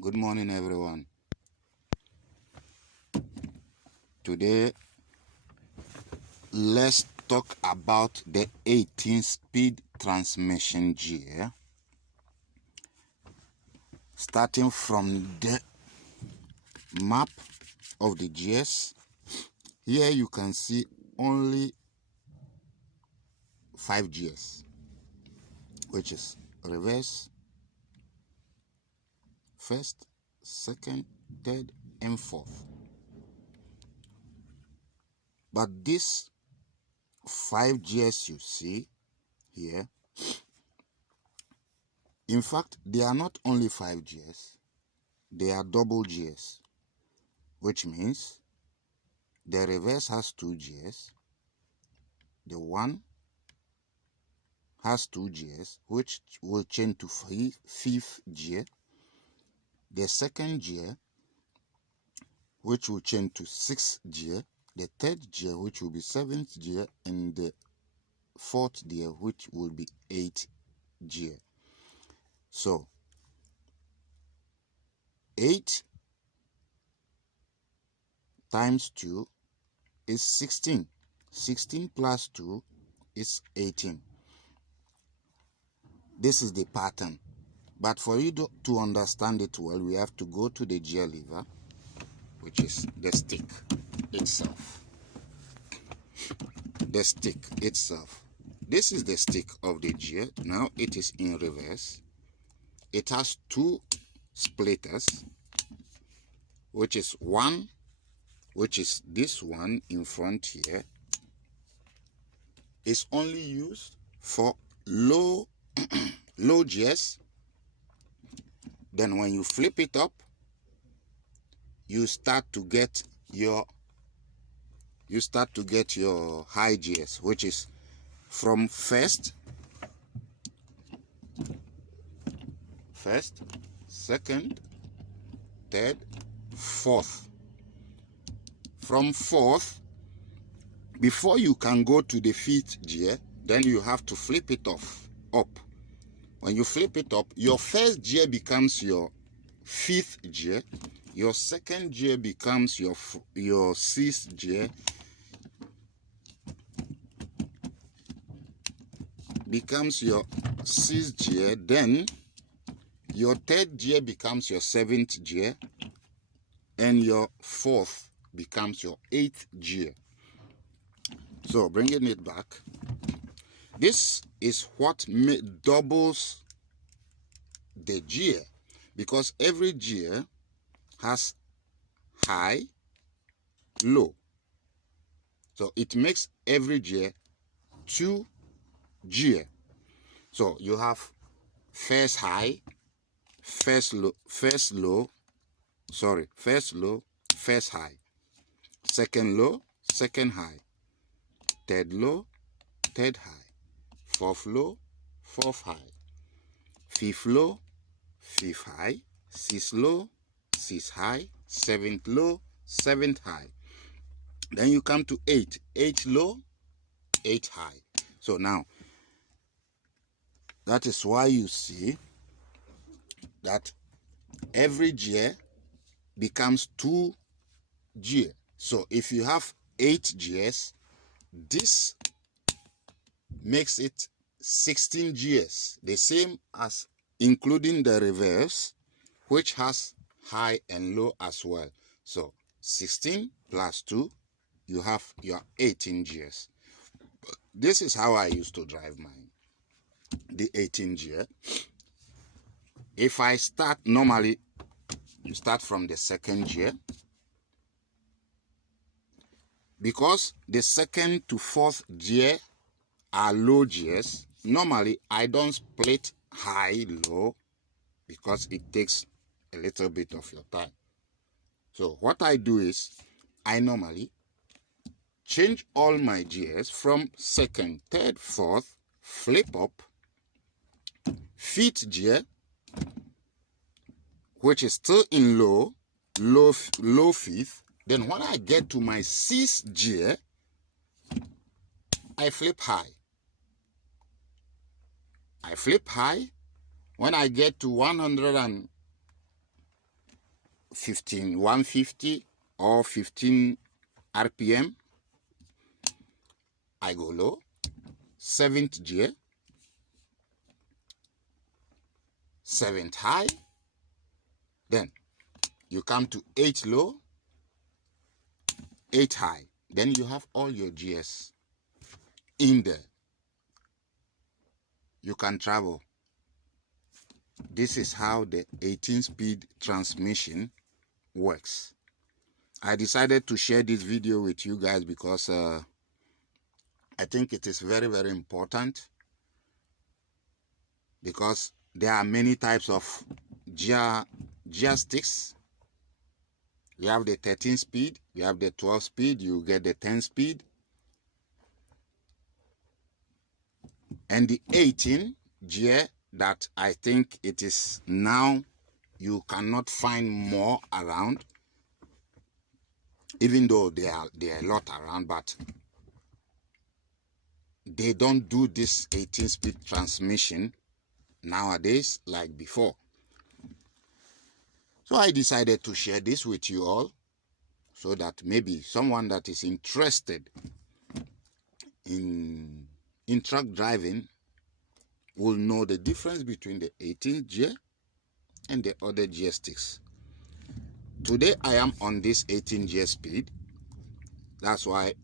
Good morning, everyone. Today, let's talk about the 18-speed transmission gear. Starting from the map of the gears, here you can see only 5 gears, which is reverse, first, second, third, and fourth. But these 5 gears you see here, in fact, they are not only 5 gears, they are double gears, which means the reverse has 2 gears, the one has 2 gears, which will change to fifth gear, the second gear, which will change to 6th gear, the third gear, which will be 7th gear, and the fourth gear, which will be 8th gear. So 8 times 2 is 16. 16 plus 2 is 18. This is the pattern. But for you to understand it well, we have to go to the gear lever, which is the stick itself. The stick itself. This is the stick of the gear. Now it is in reverse. It has 2 splitters, which is one, which is this one in front here, is only used for low gears. Then when you flip it up, you start to get your high gears, which is from first, second, third, fourth. From fourth, before you can go to the 5th gear, then you have to flip it up. When you flip it up, your first gear becomes your 5th gear, your second gear becomes your 6th gear, then your third gear becomes your 7th gear, and your fourth becomes your 8th gear. So bringing it back, this is what doubles the gear, because every gear has high, low. So it makes every gear 2 gear. So you have first high, first low, first high, second low, second high, third low, third high, fourth low, fourth high, fifth low, fifth high, sixth low, sixth high, seventh low, seventh high. Then you come to 8 low, 8 high. So now, that is why you see that every gear becomes 2 gear. So if you have 8 gears, this makes it 16 gears, the same as including the reverse, which has high and low as well. So 16 plus 2, you have your 18 gears. This is how I used to drive mine, the 18 gear. If I start, normally you start from the second gear, because the second to fourth gear are low gears. Normally I don't split high low, because it takes a little bit of your time. So what I do is, I normally change all my gears from second, third, fourth, flip up, 5th gear, which is still in low 5th. Then when I get to my 6th gear, I flip high. When I get to 100 and 150 or 15 RPM, I go low. 7th gear, 7th high, then you come to 8 low, 8 high. Then you have all your gears in there. You can travel. This is how the 18-speed transmission works. I decided to share this video with you guys because I think it is very, very important, because there are many types of gear sticks. You have the 13 speed, you have the 12 speed, you get the 10 speed, and the 18 gear that I think it is now you cannot find more around, even though there are a lot around, but they don't do this 18-speed transmission nowadays like before. So I decided to share this with you all, so that maybe someone that is interested in truck driving will know the difference between the 18 gear and the other gear sticks. Today I am on this 18 gear speed. That's why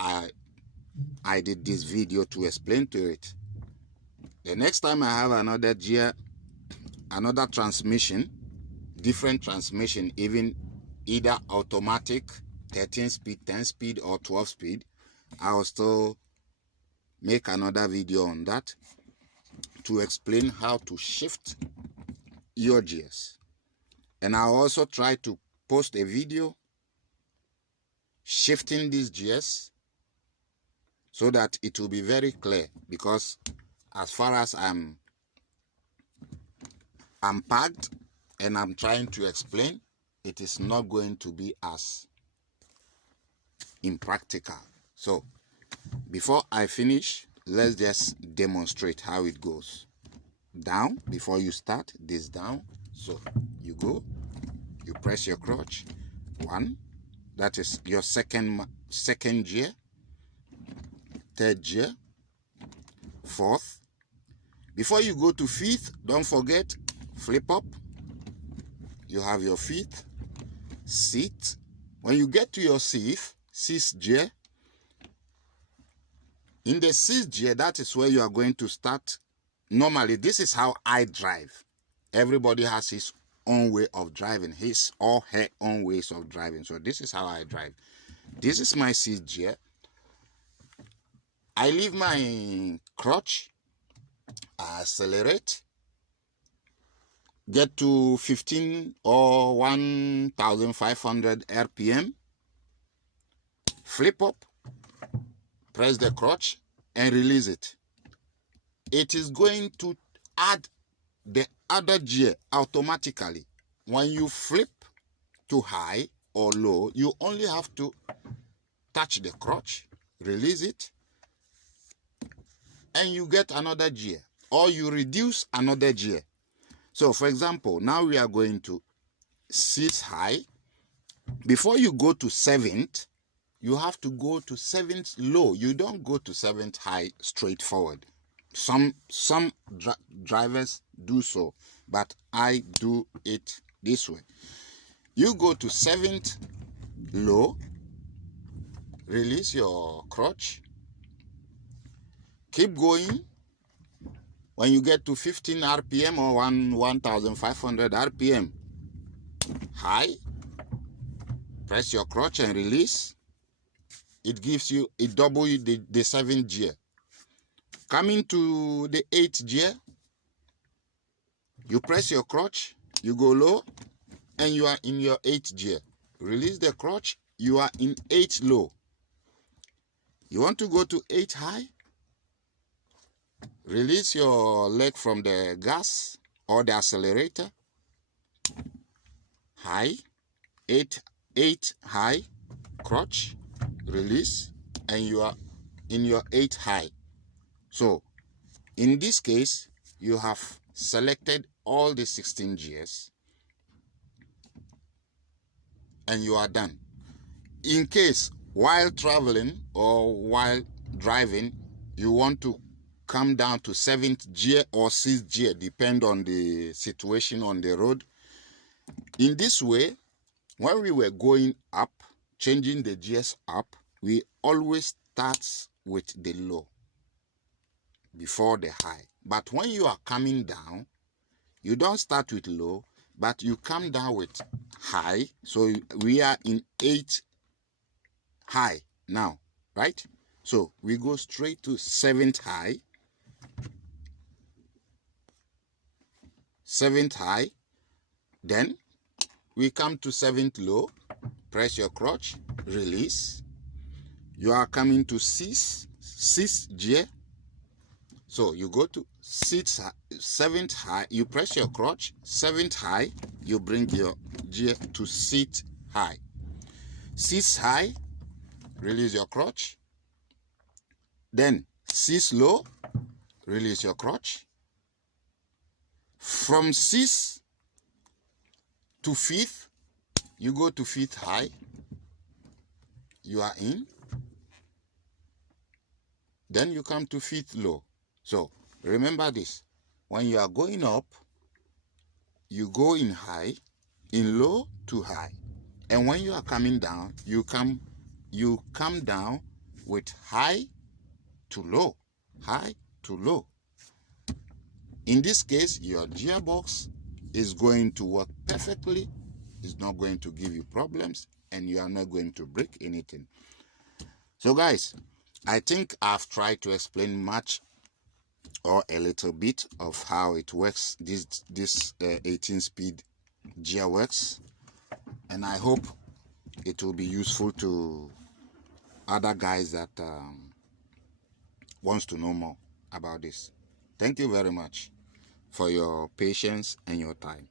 I did this video to explain to it. The next time I have another gear, another transmission, different transmission, even either automatic, 13 speed, 10 speed, or 12 speed, I will still make another video on that to explain how to shift your gears. And I'll also try to post a video shifting these gears so that it will be very clear, because as far as I'm packed and I'm trying to explain, it is not going to be as impractical. So before I finish, let's just demonstrate how it goes. Down, before you start, this down. So you go, you press your clutch. 1, that is your second gear. 3rd gear. 4th. Before you go to 5th, don't forget, flip up. You have your 5th. 6th. When you get to your 6th gear, in the 6th gear, that is where you are going to start. Normally, this is how I drive. Everybody has his own way of driving, his or her own ways of driving. So this is how I drive. This is my 6th gear. I leave my clutch, I accelerate, get to 15 or 1500 RPM, flip up, press the clutch and release it. It is going to add the other gear automatically. When you flip to high or low, you only have to touch the clutch, release it, and you get another gear, or you reduce another gear. So for example, now we are going to 6th high. Before you go to 7th, you have to go to 7th low. You don't go to 7th high straightforward. Some drivers do so, but I do it this way. You go to 7th low, release your clutch, keep going. When you get to 15 RPM or 1500 RPM, high, press your clutch and release. It gives you, it double the 7th gear. Coming to the 8th gear, you press your clutch, you go low, and you are in your 8th gear. Release the clutch, you are in 8 low. You want to go to 8 high, release your leg from the gas or the accelerator, high, 8 high, clutch, release, and you are in your 8 high. So in this case, you have selected all the 16 gears. and you are done. In case while traveling or while driving, you want to come down to 7th gear or 6th gear, depend on the situation on the road. In this way, when we were going up, changing the gears up, we always start with the low before the high. But when you are coming down, you don't start with low, but you come down with high. So we are in 8 high now, right? So we go straight to 7th high. 7th high. Then we come to 7th low. Press your crotch, release. You are coming to 6th gear. So you go to 7th high, you press your crotch, 7th high, you bring your gear to 6th high. 6th high, release your crotch. Then 6th low, release your crotch. From 6th to 5th, you go to 5th high. You are in. Then you come to 5th low. So remember this. When you are going up, you go in high, in low to high. And when you are coming down, you come down with high to low, high to low. In this case, your gearbox is going to work perfectly. It's not going to give you problems, and you are not going to break anything. So guys, I think I've tried to explain much or a little bit of how it works, this 18-speed gear works, and I hope it will be useful to other guys that wants to know more about this. Thank you very much for your patience and your time.